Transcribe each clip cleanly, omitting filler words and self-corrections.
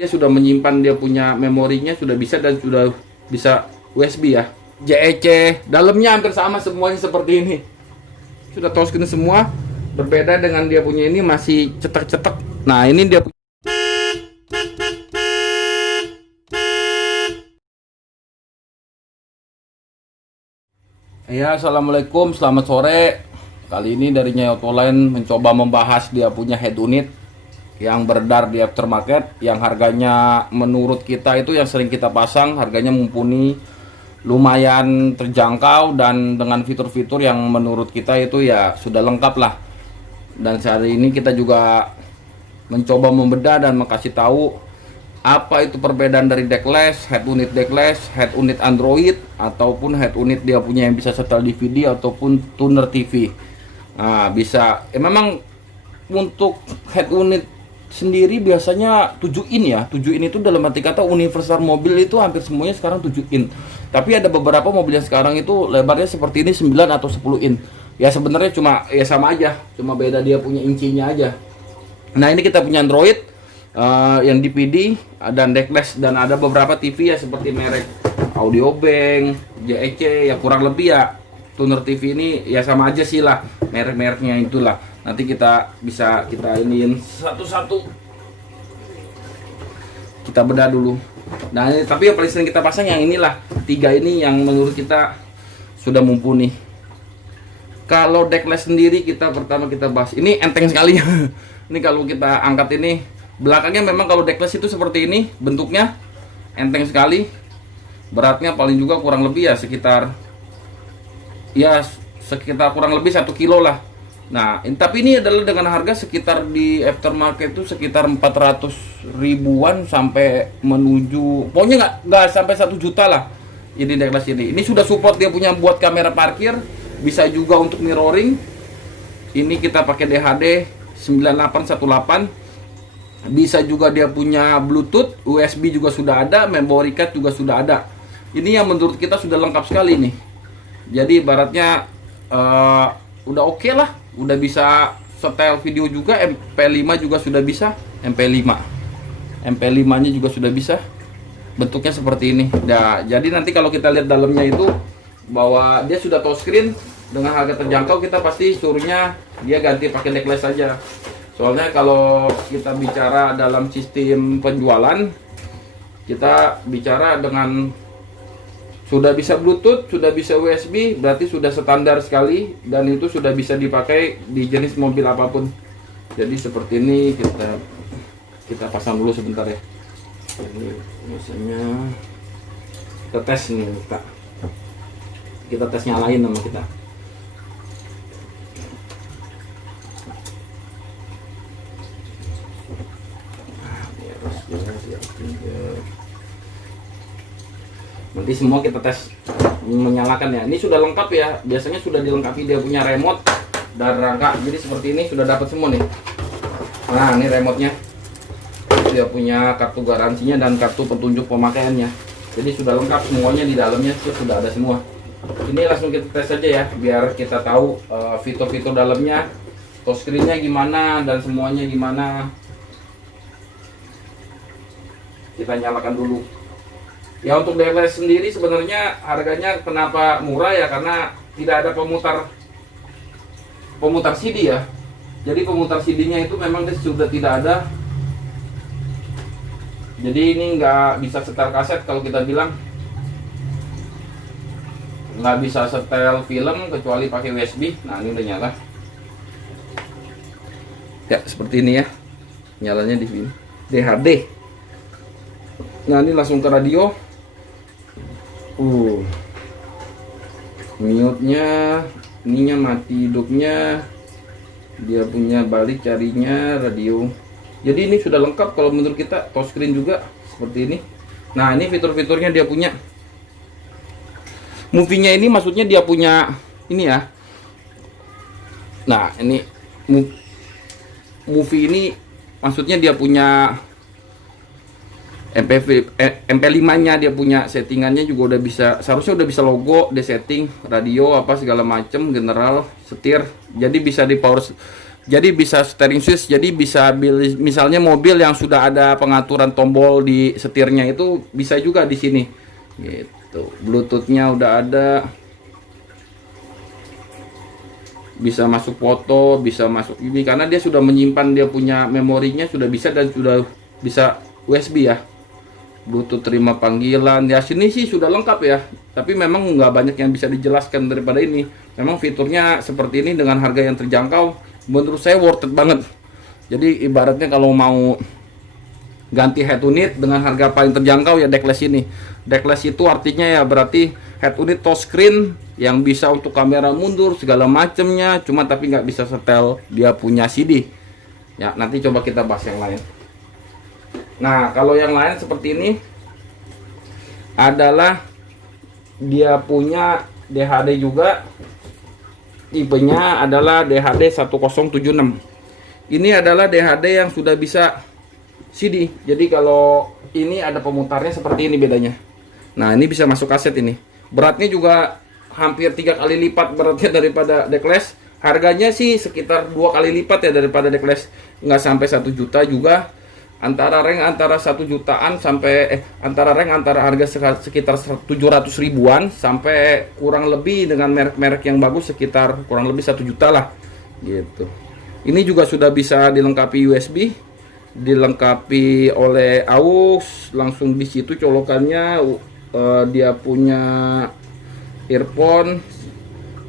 Dia sudah menyimpan, dia punya memorinya sudah bisa, dan sudah bisa USB ya. JEC, dalamnya hampir sama semuanya seperti ini. Sudah touchscreen semua. Berbeda dengan dia punya ini masih cetek-cetek. Nah, ini dia punya. Ya, assalamualaikum, selamat sore. Kali ini dari Nyai Autoline mencoba membahas dia punya head unit yang beredar di aftermarket, yang harganya menurut kita itu yang sering kita pasang, harganya mumpuni, lumayan terjangkau, dan dengan fitur-fitur yang menurut kita itu ya sudah lengkap lah. Dan hari ini kita juga mencoba membedah dan mengasih tahu apa itu perbedaan dari deckless, head unit Android, ataupun head unit dia punya yang bisa setel DVD ataupun tuner TV. Nah, bisa memang untuk head unit sendiri biasanya 7 in ya. 7 in itu dalam arti kata universal mobil itu hampir semuanya sekarang 7 in. Tapi ada beberapa mobil yang sekarang itu lebarnya seperti ini 9 atau 10 in. Ya sebenarnya cuma ya sama aja, cuma beda dia punya incinya aja. Nah, ini kita punya Android yang DPD dan deckless, dan ada beberapa TV ya seperti merek Audiobank, JEC, ya kurang lebih ya tuner TV ini ya sama aja sih lah merek-mereknya itulah. Nanti kita bisa kita iniin satu-satu, kita bedah dulu. Nah, tapi yang paling sering kita pasang yang inilah, 3 ini yang menurut kita sudah mumpuni. Kalau deckless sendiri kita pertama kita bahas, ini enteng sekali. Ini kalau kita angkat ini belakangnya, memang kalau deckless itu seperti ini bentuknya, enteng sekali. Beratnya paling juga kurang lebih ya sekitar kurang lebih 1 kilo lah. Nah, tapi ini adalah dengan harga sekitar di aftermarket itu sekitar 400 ribuan sampai menuju, pokoknya nggak sampai 1 juta lah. Ini deckless ini. Ini sudah support dia punya buat kamera parkir, bisa juga untuk mirroring. Ini kita pakai DHD 9818. Bisa juga dia punya Bluetooth, USB juga sudah ada, memory card juga sudah ada. Ini yang menurut kita sudah lengkap sekali nih. Jadi ibaratnya udah oke lah, udah bisa setel video juga, MP5 juga sudah bisa, MP5 nya juga sudah bisa. Bentuknya seperti ini. Nah, jadi nanti kalau kita lihat dalamnya itu bahwa dia sudah touchscreen dengan harga terjangkau, kita pasti suruhnya dia ganti pakai deckless saja. Soalnya kalau kita bicara dalam sistem penjualan, kita bicara dengan sudah bisa Bluetooth, sudah bisa USB, berarti sudah standar sekali, dan itu sudah bisa dipakai di jenis mobil apapun. Jadi seperti ini kita pasang dulu sebentar ya. Ini biasanya kita tes nih, kita tes nyalain sama kita. Nanti semua kita tes menyalakan ya. Ini sudah lengkap ya. Biasanya sudah dilengkapi dia punya remote dan rangka. Jadi seperti ini sudah dapat semua nih. Nah, ini remote-nya. Dia punya kartu garansinya dan kartu petunjuk pemakaiannya. Jadi sudah lengkap semuanya di dalamnya, sudah ada semua. Ini langsung kita tes saja ya, biar kita tahu fitur-fitur dalamnya, touchscreen-nya gimana dan semuanya gimana. Kita nyalakan dulu. Ya, untuk deckless sendiri sebenarnya harganya kenapa murah ya, karena tidak ada pemutar CD ya. Jadi pemutar CD-nya itu memang sudah tidak ada. Jadi ini nggak bisa setel kaset, kalau kita bilang nggak bisa setel film kecuali pakai USB. Nah, ini udah nyala. Ya seperti ini ya, nyalanya di sini DHD. Nah, ini langsung ke radio. Mute-nya, ininya mati hidupnya, dia punya balik carinya radio. Jadi ini sudah lengkap kalau menurut kita. Touchscreen juga seperti ini. Nah, ini fitur-fiturnya dia punya. Movie-nya ini maksudnya dia punya ini ya. Nah, ini movie ini maksudnya dia punya MP5-nya, dia punya settingannya juga udah bisa, seharusnya udah bisa logo, dia setting radio apa segala macem, general, setir. Jadi bisa di power Jadi bisa steering switch, jadi bisa misalnya mobil yang sudah ada pengaturan tombol di setirnya itu bisa juga di sini. Gitu. Bluetoothnya udah ada. Bisa masuk foto, bisa masuk ini karena dia sudah menyimpan, dia punya memorinya sudah bisa, dan sudah bisa USB ya. Bluetooth terima panggilan ya, sini sih sudah lengkap ya, tapi memang nggak banyak yang bisa dijelaskan daripada ini. Memang fiturnya seperti ini dengan harga yang terjangkau, menurut saya worth it banget. Jadi ibaratnya kalau mau ganti head unit dengan harga paling terjangkau ya deckless ini. Deckless itu artinya ya berarti head unit touchscreen yang bisa untuk kamera mundur segala macamnya, cuma tapi nggak bisa setel dia punya CD. Ya nanti coba kita bahas yang lain. Nah, kalau yang lain seperti ini adalah dia punya DHD juga. Tipenya adalah DHD 1076. Ini adalah DHD yang sudah bisa CD. Jadi kalau ini ada pemutarnya seperti ini bedanya. Nah, ini bisa masuk kaset ini. Beratnya juga hampir 3 kali lipat beratnya daripada deckless. Harganya sih sekitar 2 kali lipat ya daripada deckless. Nggak sampai 1 juta juga. Antara rank 1 jutaan sampai antara harga sekitar 700 ribuan sampai kurang lebih dengan merek-merek yang bagus sekitar kurang lebih 1 juta lah gitu. Ini juga sudah bisa dilengkapi USB, dilengkapi oleh AUX, langsung di situ colokannya. Dia punya earphone,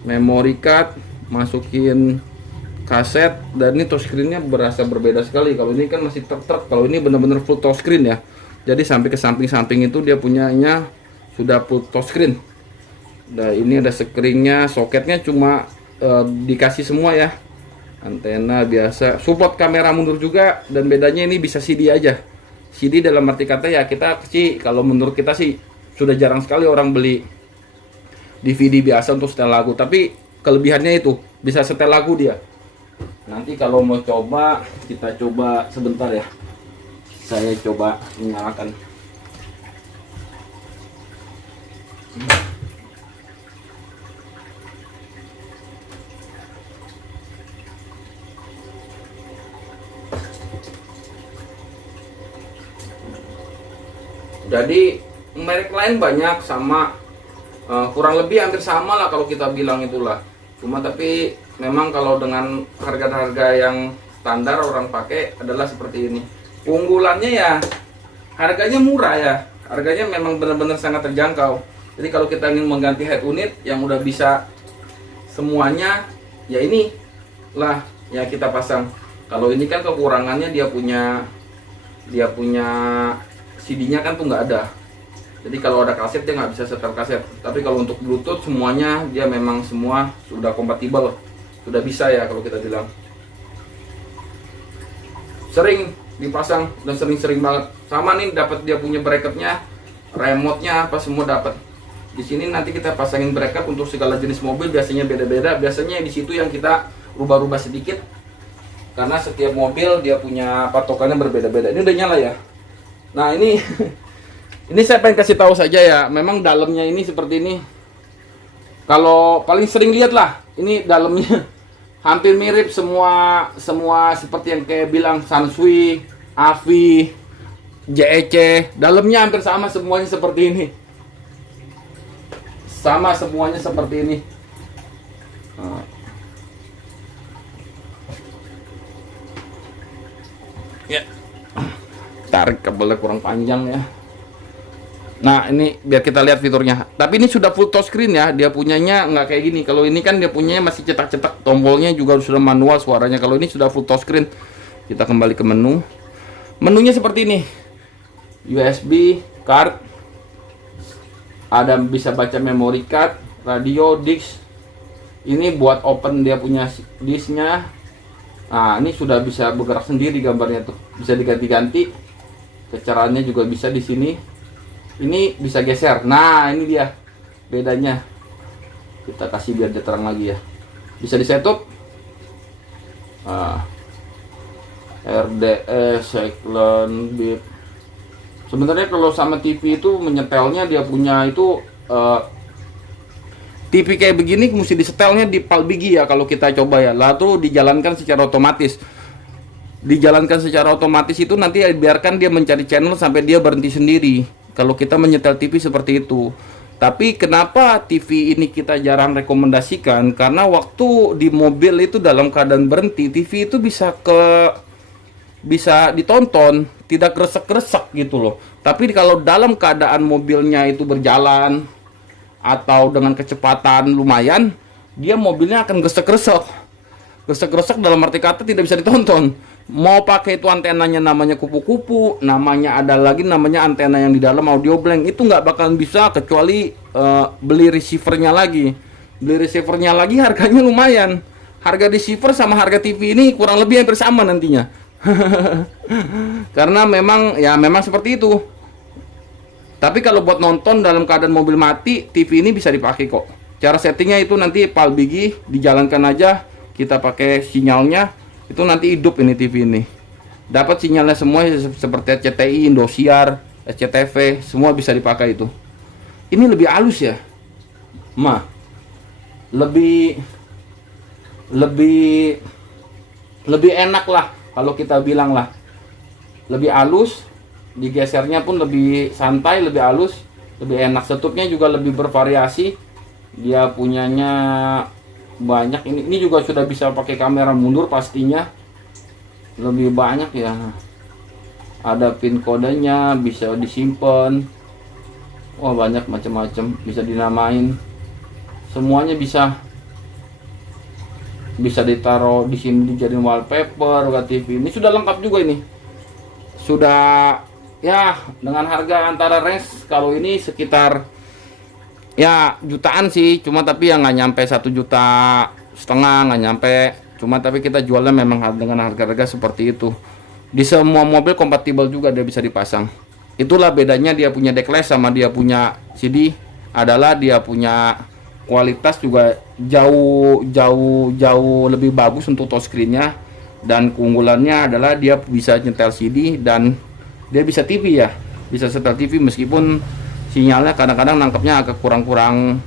memory card, masukin kaset, dan ini touchscreennya berasa berbeda sekali. Kalau ini kan masih truk, kalau ini benar-benar full touchscreen ya. Jadi sampai ke samping-samping itu dia punyanya sudah full touchscreen. Nah, ini ada screennya, soketnya cuma dikasih semua ya. Antena biasa, support kamera mundur juga, dan bedanya ini bisa CD aja. CD dalam arti kata ya kita sih, kalau menurut kita sih sudah jarang sekali orang beli DVD biasa untuk setel lagu, tapi kelebihannya itu bisa setel lagu dia. Nanti kalau mau coba, kita coba sebentar ya. Saya coba menyalakan. Jadi merek lain banyak sama, kurang lebih hampir sama lah kalau kita bilang itulah. Cuma tapi memang kalau dengan harga-harga yang standar orang pakai adalah seperti ini. Keunggulannya ya harganya murah ya. Harganya memang benar-benar sangat terjangkau. Jadi kalau kita ingin mengganti head unit yang udah bisa semuanya, ya ini lah ya kita pasang. Kalau ini kan kekurangannya dia punya CD-nya kan tuh nggak ada. Jadi kalau ada kaset dia nggak bisa setel kaset. Tapi kalau untuk Bluetooth semuanya dia memang semua sudah kompatibel, sudah bisa ya kalau kita bilang. Sering dipasang dan sering-sering banget. Sama nih dapat dia punya bracketnya, remote-nya apa semua dapat. Di sini nanti kita pasangin bracket untuk segala jenis mobil, biasanya beda-beda. Biasanya di situ yang kita rubah-rubah sedikit. Karena setiap mobil dia punya patokannya berbeda-beda. Ini udah nyala ya. Nah, ini ini saya pengen kasih tahu saja ya, memang dalamnya ini seperti ini. Kalau paling sering lihat lah, ini dalamnya hampir mirip semua seperti yang kayak bilang Sansui, Avi, JEC. Dalamnya hampir sama semuanya seperti ini. Sama semuanya seperti ini. Ya. Tarik kabelnya kurang panjang ya. Nah, ini biar kita lihat fiturnya. Tapi ini sudah full touchscreen ya. Dia punyanya nggak kayak gini. Kalau ini kan dia punyanya masih cetak-cetak. Tombolnya juga sudah manual suaranya. Kalau ini sudah full touchscreen. Kita kembali ke menu. Menunya seperti ini. USB, card. Ada bisa baca memory card, radio, disk. Ini buat open dia punya disknya. Nah, ini sudah bisa bergerak sendiri gambarnya tuh. Bisa diganti-ganti. Kecerahannya juga bisa di sini. Ini bisa geser. Nah, ini dia bedanya. Kita kasih biar dia terang lagi ya. Bisa di setup. RDS, cyclone, bit. Sebenarnya kalau sama TV itu menyetelnya dia punya itu TV kayak begini mesti disetelnya di Palbigi ya kalau kita coba ya. Lalu dijalankan secara otomatis. Dijalankan secara otomatis itu nanti biarkan dia mencari channel sampai dia berhenti sendiri. Kalau kita menyetel TV seperti itu. Tapi kenapa TV ini kita jarang rekomendasikan? Karena waktu di mobil itu dalam keadaan berhenti, TV itu bisa ditonton, tidak kresek-kresek gitu loh. Tapi kalau dalam keadaan mobilnya itu berjalan atau dengan kecepatan lumayan, dia mobilnya akan gresek-gresek. Gresek-gresek dalam arti kata tidak bisa ditonton. Mau pakai itu antenanya namanya kupu-kupu, namanya ada lagi namanya antena yang di dalam audio blank, itu nggak bakalan bisa kecuali beli receivernya lagi. Beli receivernya lagi harganya lumayan. Harga receiver sama harga TV ini kurang lebih hampir sama nantinya. Karena memang seperti itu. Tapi kalau buat nonton dalam keadaan mobil mati, TV ini bisa dipakai kok. Cara settingnya itu nanti Palbigi dijalankan aja, kita pakai sinyalnya, itu nanti hidup ini TV ini. Dapat sinyalnya semua seperti RCTI, Indosiar, SCTV, semua bisa dipakai itu. Ini lebih halus ya, lebih enak lah kalau kita bilang lah. Lebih halus, digesernya pun lebih santai, lebih halus, lebih enak. Setupnya juga lebih bervariasi. Dia punyanya banyak. Ini juga sudah bisa pakai kamera mundur pastinya. Lebih banyak ya. Ada pin kodenya, bisa disimpan. Wah, banyak macam-macam, bisa dinamain. Semuanya bisa. Bisa ditaruh di sini, dijadiin wallpaper ke TV. Ini sudah lengkap juga ini. Sudah ya dengan harga antara range kalau ini sekitar ya jutaan sih, cuma tapi ya nggak nyampe 1,5 juta, nggak nyampe. Cuma tapi kita jualnya memang dengan harga-harga seperti itu. Di semua mobil kompatibel juga dia bisa dipasang. Itulah bedanya dia punya deckless sama dia punya CD, adalah dia punya kualitas juga jauh lebih bagus untuk touchscreen-nya. Dan keunggulannya adalah dia bisa nyetel CD dan dia bisa TV ya, bisa setel TV meskipun sinyalnya kadang-kadang nangkepnya agak kurang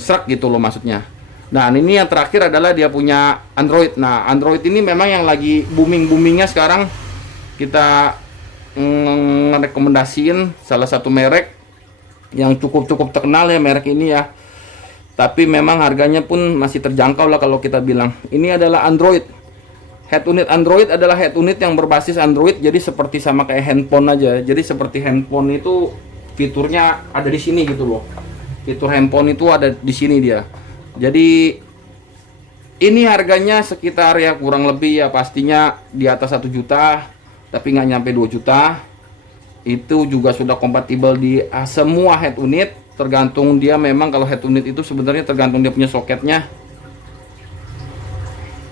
serak gitu loh maksudnya. Nah ini yang terakhir adalah dia punya Android. Nah Android ini memang yang lagi boomingnya sekarang. Kita ngerekomendasiin salah satu merek yang cukup terkenal ya, merek ini ya. Tapi memang harganya pun masih terjangkau lah kalau kita bilang. Ini adalah Android. Head unit Android adalah head unit yang berbasis Android, jadi seperti sama kayak handphone aja. Jadi seperti handphone itu fiturnya ada di sini gitu loh. Fitur handphone itu ada di sini dia. Jadi ini harganya sekitar ya kurang lebih ya pastinya di atas 1 juta, tapi nggak nyampe 2 juta. Itu juga sudah kompatibel di semua head unit. Tergantung dia memang kalau head unit itu sebenarnya tergantung dia punya soketnya.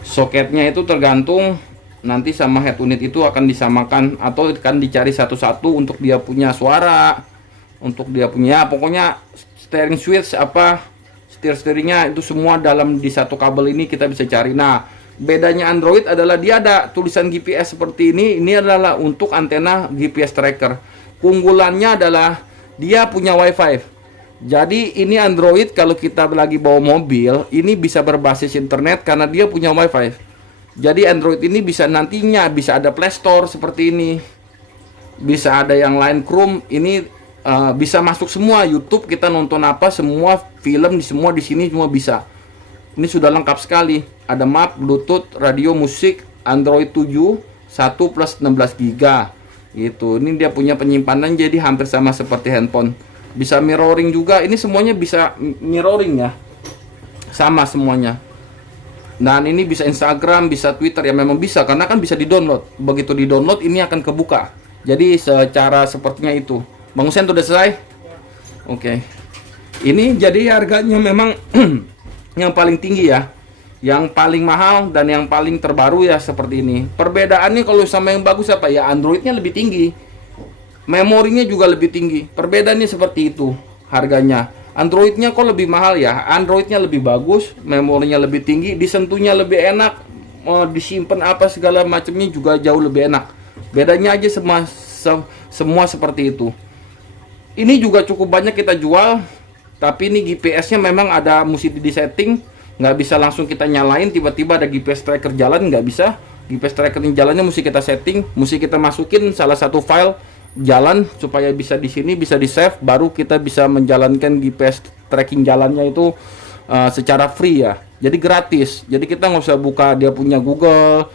Soketnya itu tergantung nanti sama head unit itu akan disamakan atau akan dicari satu-satu untuk dia punya suara, untuk dia punya pokoknya steering switch apa steeringnya itu semua dalam di satu kabel ini kita bisa cari. Nah bedanya Android adalah dia ada tulisan GPS seperti ini. Ini adalah untuk antena GPS tracker. Keunggulannya adalah dia punya WiFi. Jadi ini Android kalau kita lagi bawa mobil ini bisa berbasis internet karena dia punya WiFi. Jadi Android ini bisa nantinya bisa ada Play Store seperti ini, bisa ada yang lain Chrome. Ini bisa masuk semua YouTube, kita nonton apa semua film semua di sini semua bisa. Ini sudah lengkap sekali. Ada map, Bluetooth, radio, musik, Android 7 1 plus 16 GB. Gitu. Ini dia punya penyimpanan jadi hampir sama seperti handphone. Bisa mirroring juga, ini semuanya bisa mirroring ya, sama semuanya. Dan ini bisa Instagram, bisa Twitter ya, memang bisa karena kan bisa di-download. Begitu di-download ini akan kebuka. Jadi secara sepertinya itu. Bang Husen udah selesai? Oke. Ini jadi harganya memang yang paling tinggi ya, yang paling mahal dan yang paling terbaru ya seperti ini. Perbedaannya kalau sama yang bagus apa ya, Androidnya lebih tinggi. Memorinya juga lebih tinggi. Perbedaannya seperti itu harganya. Androidnya kok lebih mahal ya. Androidnya lebih bagus, memorinya lebih tinggi, disentuhnya lebih enak, disimpan apa segala macamnya juga jauh lebih enak. Bedanya aja semua seperti itu. Ini juga cukup banyak kita jual. tapi ini GPS-nya memang ada mesti di setting, nggak bisa langsung kita nyalain tiba-tiba ada GPS tracker jalan, nggak bisa. GPS tracker jalannya mesti kita setting, mesti kita masukin salah satu file jalan supaya bisa di sini bisa di save, baru kita bisa menjalankan GPS tracking jalannya itu secara free ya, jadi gratis. Jadi kita nggak usah buka dia punya Google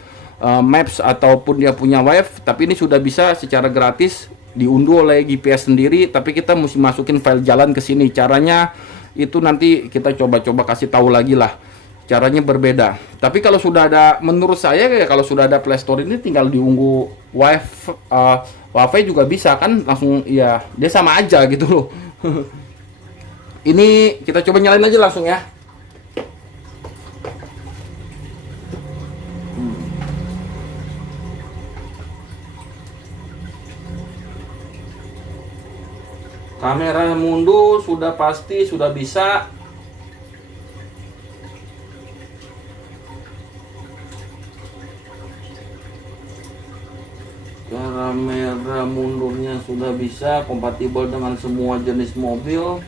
Maps ataupun dia punya Wave, tapi ini sudah bisa secara gratis diunduh oleh GPS sendiri, tapi kita mesti masukin file jalan ke sini. Caranya itu nanti kita coba-coba kasih tahu lagi lah, caranya berbeda. Tapi kalau sudah ada, menurut saya ya kalau sudah ada Play Store ini tinggal diunduh Wave juga bisa kan, langsung ya dia sama aja gitu loh. Ini kita coba nyalain aja langsung ya. Kamera mundur sudah pasti sudah bisa. Kamera mundurnya sudah bisa, kompatibel dengan semua jenis mobil.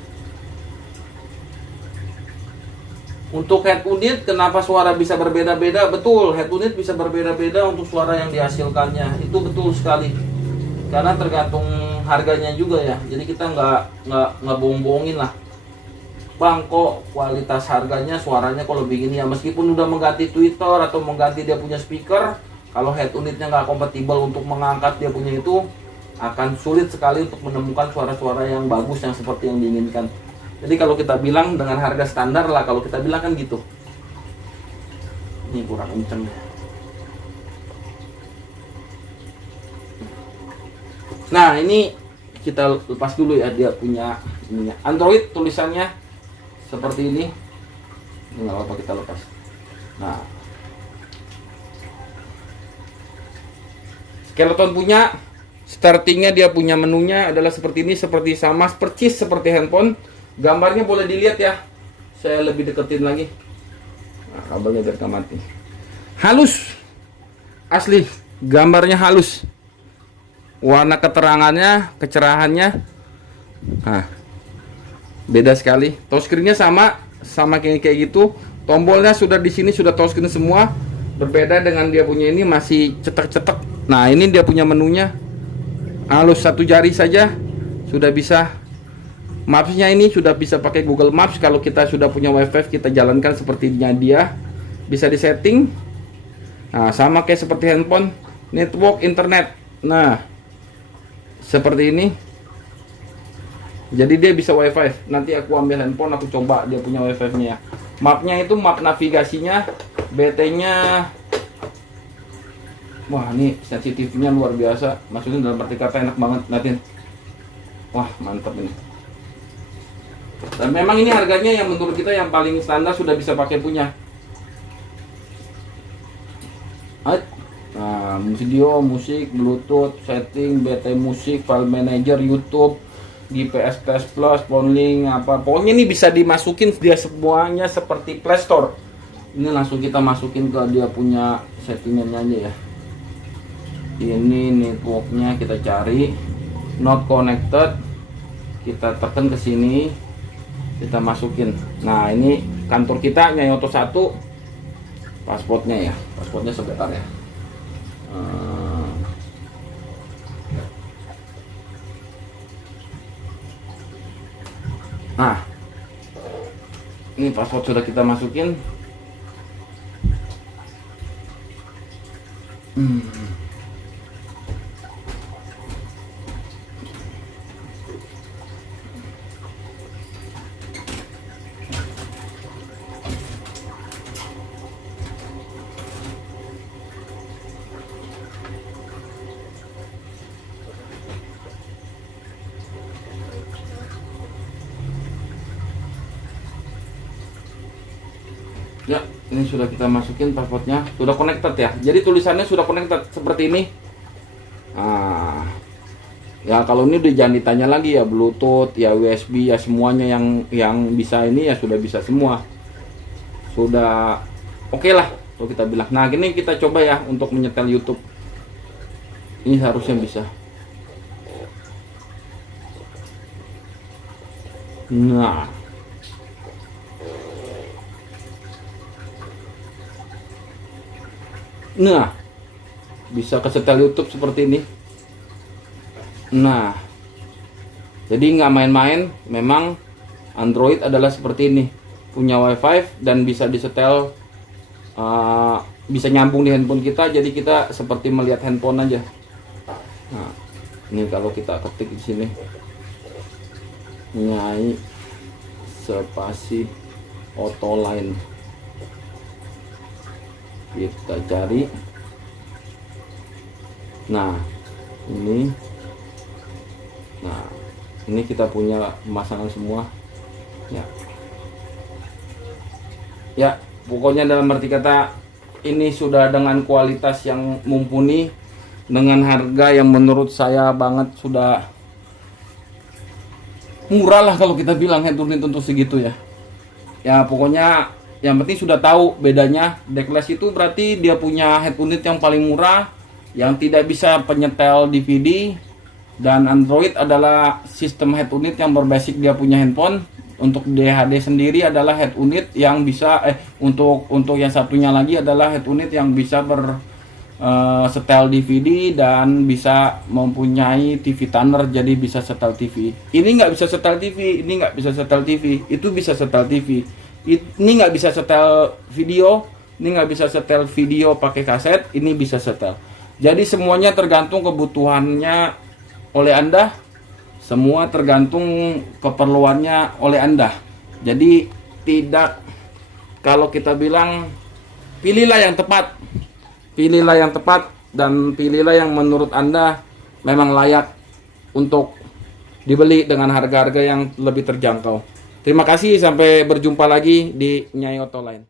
Untuk head unit, kenapa suara bisa berbeda-beda? Betul, head unit bisa berbeda-beda untuk suara yang dihasilkannya. Itu betul sekali. Karena tergantung harganya juga ya. Jadi kita nggak bohong-bohongin lah. Bang, kok kualitas harganya suaranya kalau begini ya, meskipun udah mengganti tweeter atau mengganti dia punya speaker, kalau head unitnya nggak kompatibel untuk mengangkat dia punya itu, akan sulit sekali untuk menemukan suara-suara yang bagus yang seperti yang diinginkan. Jadi kalau kita bilang dengan harga standar lah, kalau kita bilang kan gitu. Ini kurang kenceng. Nah ini kita lepas dulu ya, dia punya ininya. Android tulisannya seperti ini. Ini nggak apa-apa, kita lepas. Nah, Skeleton punya startingnya, dia punya menunya adalah seperti ini, seperti sama percis seperti handphone. Gambarnya boleh dilihat ya, saya lebih deketin lagi. Nah, kabelnya biar mati. Halus, asli gambarnya halus. Warna keterangannya, kecerahannya, nah, beda sekali. Touchscreen-nya sama kayak gitu. Tombolnya sudah di sini sudah touchscreen semua. Berbeda dengan dia punya ini masih cetek-cetek. Nah ini dia punya menunya halus, satu jari saja sudah bisa. Maps-nya ini sudah bisa pakai Google Maps. Kalau kita sudah punya WiFi, kita jalankan sepertinya dia bisa disetting. Nah sama kayak seperti handphone, network internet. Nah seperti ini. Jadi dia bisa WiFi. Nanti aku ambil handphone, aku coba dia punya WiFi-nya ya. Mapnya itu map navigasinya, BT-nya. Wah ini sensitifnya luar biasa. Maksudnya dalam arti kata enak banget, Natin. Wah mantap ini. Dan memang ini harganya yang menurut kita yang paling standar, sudah bisa pakai punya. Nah, video, musik, Bluetooth, setting, BT musik, file manager, YouTube, GPS Test Plus, Phonelink, apa. Pokoknya ini bisa dimasukin dia semuanya seperti Play Store. Ini langsung kita masukin ke dia punya settingannya aja ya. Ini networknya kita cari, not connected, kita tekan ke sini, kita masukin. Nah ini kantor kita Nyayoto 1, pasportnya ya, pasportnya sebentar ya. Nah ini paspor sudah kita masukin. Ya, ini sudah kita masukin passwordnya, sudah connected ya. Jadi tulisannya sudah connected seperti ini. Nah, ya kalau ini udah jangan ditanya lagi ya, Bluetooth, ya USB, ya semuanya yang bisa ini ya sudah bisa semua. Sudah oke lah kalau kita bilang. Nah, gini kita coba ya untuk menyetel YouTube. Ini harusnya bisa. Nah, Nah, bisa ke setel YouTube seperti ini. Nah, jadi nggak main-main, memang Android adalah seperti ini, punya WiFi dan bisa disetel, bisa nyambung di handphone kita, jadi kita seperti melihat handphone aja. Nah, ini kalau kita ketik di sini, Nyai spasi Autoline, kita cari. Nah, ini, kita punya pemasangan semua. Ya, pokoknya dalam arti kata ini sudah dengan kualitas yang mumpuni, dengan harga yang menurut saya banget sudah murah lah kalau kita bilang head unit untuk segitu ya. Ya pokoknya yang penting sudah tahu bedanya. Deckless itu berarti dia punya head unit yang paling murah, yang tidak bisa penyetel DVD, dan Android adalah sistem head unit yang berbasic dia punya handphone. Untuk DHD sendiri adalah head unit yang bisa untuk yang satunya lagi adalah head unit yang bisa setel DVD dan bisa mempunyai TV tuner, jadi bisa setel TV. Ini nggak bisa setel TV, ini nggak bisa setel TV, itu bisa setel TV. Ini nggak bisa setel video, ini nggak bisa setel video pakai kaset, ini bisa setel. Jadi semuanya tergantung kebutuhannya oleh Anda, semua tergantung keperluannya oleh Anda. Jadi tidak, kalau kita bilang pilihlah yang tepat, dan pilihlah yang menurut Anda memang layak untuk dibeli dengan harga-harga yang lebih terjangkau. Terima kasih, sampai berjumpa lagi di Nyai Autoline.